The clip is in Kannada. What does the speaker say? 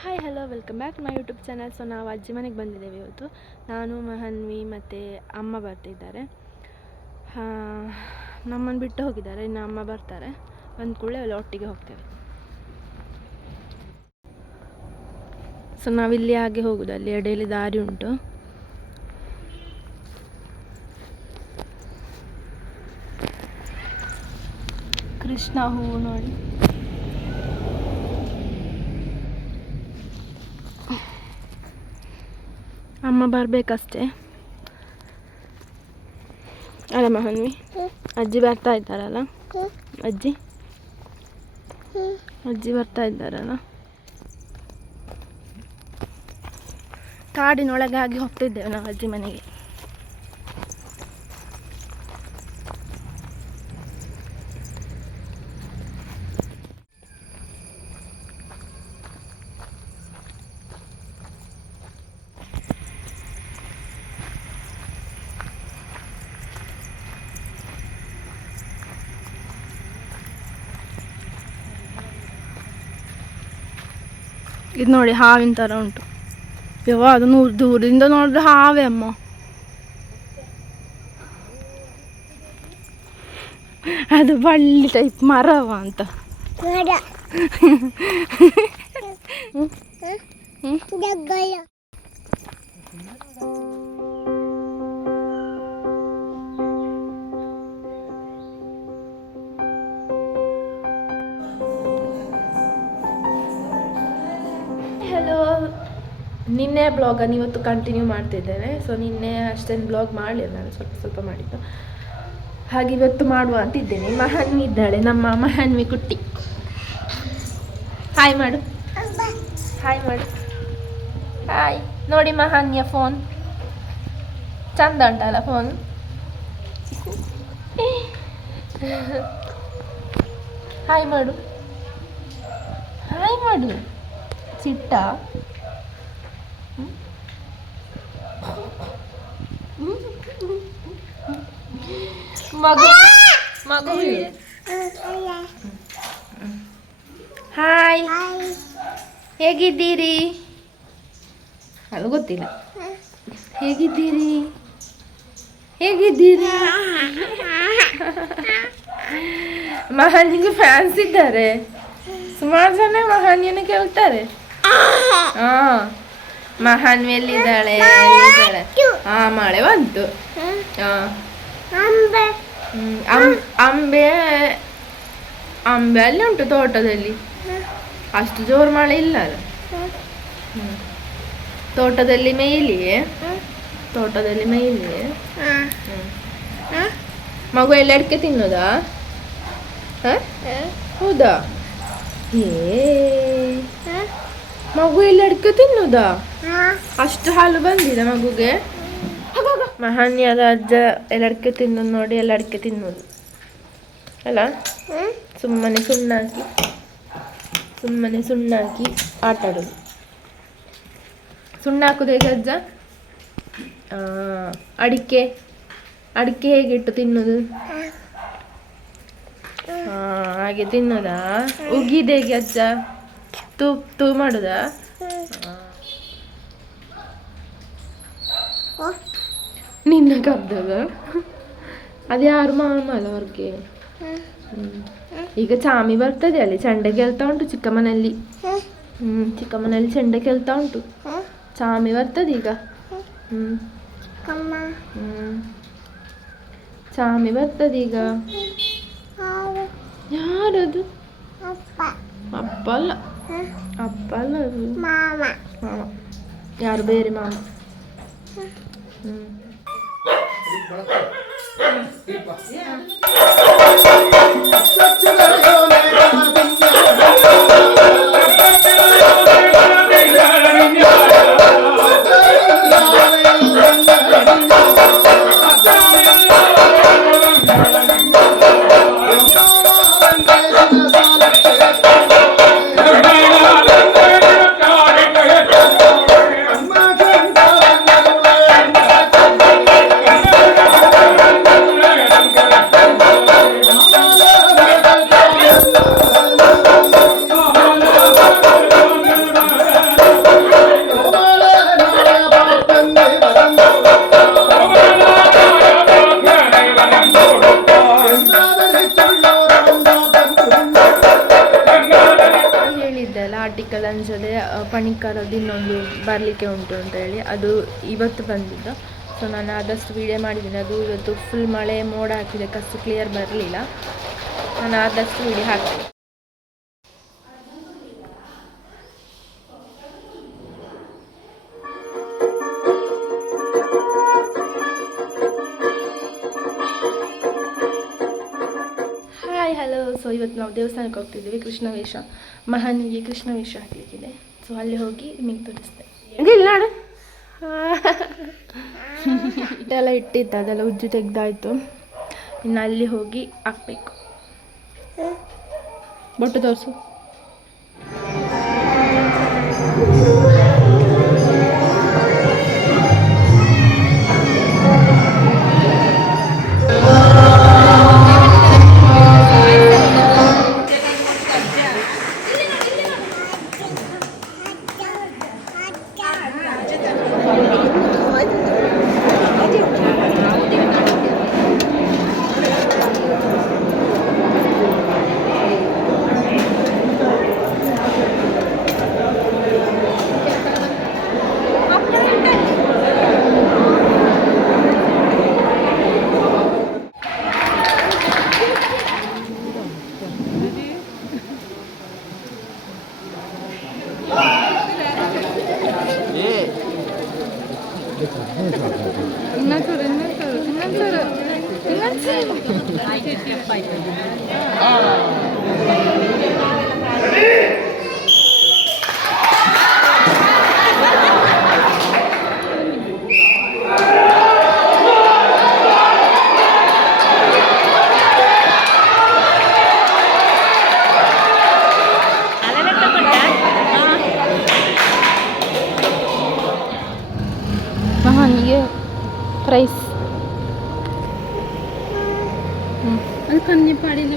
Hi hello welcome back to my YouTube channel. So ನಾವು ಅಜ್ಜಿ ಮನೆಗೆ ಬಂದಿದ್ದೇವೆ ಇವತ್ತು. ನಾನು ಮಹನ್ವಿ ಮತ್ತು ಅಮ್ಮ ಬರ್ತಿದ್ದಾರೆ. ನಮ್ಮನ್ನು ಬಿಟ್ಟು ಹೋಗಿದ್ದಾರೆ, ಇನ್ನು ಅಮ್ಮ ಬರ್ತಾರೆ. ಬಂದ ಕೂಡಲೇ ಅಲ್ಲಿ ಒಟ್ಟಿಗೆ ಹೋಗ್ತೇವೆ. ಸೊ ನಾವಿಲ್ಲಿ ಹಾಗೆ ಹೋಗೋದು, ಅಲ್ಲಿ ಎಡೆಯಲ್ಲಿ ದಾರಿ ಉಂಟು. ಕೃಷ್ಣ ಹೂವು ನೋಡಿ. ಅಮ್ಮ ಬರಬೇಕಷ್ಟೇ ಅಲ್ಲ ಮಹನ್ವಿ? ಅಜ್ಜಿ ಬರ್ತಾ ಇದ್ದಾರಲ್ಲ, ಅಜ್ಜಿ ಬರ್ತಾ ಇದ್ದಾರಲ್ಲ. ಕಾಡಿನೊಳಗೆ ಆಗಿ ಹೋಗ್ತಿದ್ದೇವೆ ನಾವು ಅಜ್ಜಿ ಮನೆಗೆ. ಇದು ನೋಡಿ, ಹಾವಿನ ಥರ ಉಂಟು. ಅದು ದೂರದಿಂದ ನೋಡಿದ್ರೆ ಹಾವೇ ಅಮ್ಮ. ಅದು ಬಳ್ಳಿ ಟೈಪ್ ಮರವ ಅಂತ. ಹಲೋ, ನಿನ್ನೆ ಬ್ಲಾಗನ್ನು ಇವತ್ತು ಕಂಟಿನ್ಯೂ ಮಾಡ್ತಿದ್ದೇನೆ. ಸೊ ನಿನ್ನೆ ಅಷ್ಟೇನು ಬ್ಲಾಗ್ ಮಾಡಲಿಲ್ಲ, ನಾನು ಸ್ವಲ್ಪ ಮಾಡಿದ್ದು. ಹಾಗೆ ಇವತ್ತು ಮಾಡುವ ಅಂತಿದ್ದೇನೆ. ಮಹನ್ವಿ ಇದ್ದಾಳೆ, ನಮ್ಮ ಮಹನ್ವಿ ಕುಟ್ಟಿ. ಹಾಯ್ ಮಾಡು, ಹಾಯ್ ಮಾಡು, ಹಾಯ್. ನೋಡಿ ಮಹನ್ಯ ಫೋನ್ ಚಂದ ಉಂಟಲ್ಲ ಫೋನ್. ಹಾಯ್ ಮಾಡು, ಹಾಯ್ ಮಾಡು. ಸಿಟ್ಟ ಮಗು ಹಾಯ್, ಹೇಗಿದ್ದೀರಿ? ಅದು ಗೊತ್ತಿಲ್ಲ. ಹೇಗಿದ್ದೀರಿ? ಮಹಾನಿಗೆ ಫ್ಯಾನ್ಸ್ ಇದ್ದಾರೆ, ಸುಮಾರು ಜನ ಮಹಾನಿಯನ್ನು ಕೇಳ್ತಾರೆ. ಮಹಾನ್ವಿ ಎಲ್ಲಿದ್ದಾಳೆ? ಮಳೆ ಬಂತು. ಅಂಬೆ ಅಲ್ಲಿ ಉಂಟು ತೋಟದಲ್ಲಿ. ಅಷ್ಟು ಜೋರು ಮಳೆ ಇಲ್ಲ ಅಲ್ಲ. ತೋಟದಲ್ಲಿ ಮೇಯ್ಲಿಯೇ. ಮಗು ಎಲ್ಲ ಅಡಿಕೆ ತಿನ್ನೋದಾ? ಹೌದಾ? ಮಗು ಎಲ್ಲ ಅಡಿಕೆ ತಿನ್ನೋದಾ? ಅಷ್ಟು ಹಾಲು ಬಂದಿದೆ ಮಗುಗೆ. ಮಹಾನ್ಯದ ಅಜ್ಜ ಎಲ್ಲ ಅಡಿಕೆ ತಿನ್ನೋದು ನೋಡಿ, ಎಲ್ಲ ಅಡಿಕೆ ತಿನ್ನೋದು ಅಲ್ಲ. ಸುಮ್ಮನೆ ಸುಣ್ಣ ಹಾಕಿ ಆಟ ಆಡೋದು. ಸುಣ್ಣ ಹಾಕೋದು ಹೇಗೆ ಅಜ್ಜ? ಅಡಿಕೆ ಹೇಗಿಟ್ಟು ತಿನ್ನೋದು? ಹಾಗೆ ತಿನ್ನೋದಾ? ಉಗಿದ ಹೇಗೆ ಅಜ್ಜ? ತೂ ಮಾಡುದಾ? ನಿನ್ನ ಕದ್ದದ? ಅದು ಯಾರು ಮಾಮ ಅಲ್ಲ ಅವ್ರಿಗೆ. ಈಗ ಚಾಮಿ ಬರ್ತದೆ, ಅಲ್ಲಿ ಚೆಂಡೆ ಕೇಳ್ತಾ ಉಂಟು ಚಿಕ್ಕಮ್ಮನಲ್ಲಿ. ಚಿಕ್ಕಮ್ಮನಲ್ಲಿ ಚೆಂಡೆ ಕೇಳ್ತಾ ಉಂಟು. ಚಾಮಿ ಬರ್ತದೆ ಈಗ. ಚಾಮಿ ಬರ್ತದೆ ಈಗ. ಯಾರದು? ಅಪ್ಪ ಅಲ್ಲ ಅದು ಮಾಮ. ಯಾರು ಬೇರೆ ಮಾಮ. ಆರ್ಟಿಕಲ್ ಅನ್ಸದೆ ಪಣಿಕ್ಕರದ್ದು ಇನ್ನೊಂದು ಬರಲಿಕ್ಕೆ ಉಂಟು ಅಂತ ಹೇಳಿ, ಅದು ಇವತ್ತು ಬಂದಿದ್ದು. ಸೊ ನಾನು ಆದಷ್ಟು ವೀಡಿಯೋ ಮಾಡಿದ್ದೀನಿ. ಅದು ಇವತ್ತು ಫುಲ್ ಮಳೆ ಮೋಡ ಹಾಕಿದ್ದಕ್ಕೆ ಅಷ್ಟು ಕ್ಲಿಯರ್ ಬರಲಿಲ್ಲ. ನಾನು ಆದಷ್ಟು ವೀಡಿಯೋ ಹಾಕ್ತೀನಿ. ಹಲೋ. ಸೊ ಇವತ್ತು ನಾವು ದೇವಸ್ಥಾನಕ್ಕೆ ಹೋಗ್ತಿದ್ದೀವಿ. ಕೃಷ್ಣವೇಷ, ಮಹಾನಿಗೆ ಕೃಷ್ಣವೇಷ ಹಾಕಲಿಕ್ಕಿದೆ. ಸೊ ಅಲ್ಲಿ ಹೋಗಿ ನಿಮಗೆ ತೋರಿಸ್ತೇನೆ. ಇಲ್ಲ ನಾಡು ಇದೆಲ್ಲ ಇಟ್ಟಿತ್ತು, ಅದೆಲ್ಲ ಉಜ್ಜು ತೆಗ್ದಾಯ್ತು. ಇನ್ನು ಅಲ್ಲಿ ಹೋಗಿ ಹಾಕ್ಬೇಕು. ಬೊಟ್ಟು ತೋರಿಸು. ಮಹಾನಿಗೆ ಪ್ರೈಸ್ ಅದು ಕನ್ಯೆ ಪಾಡಿನ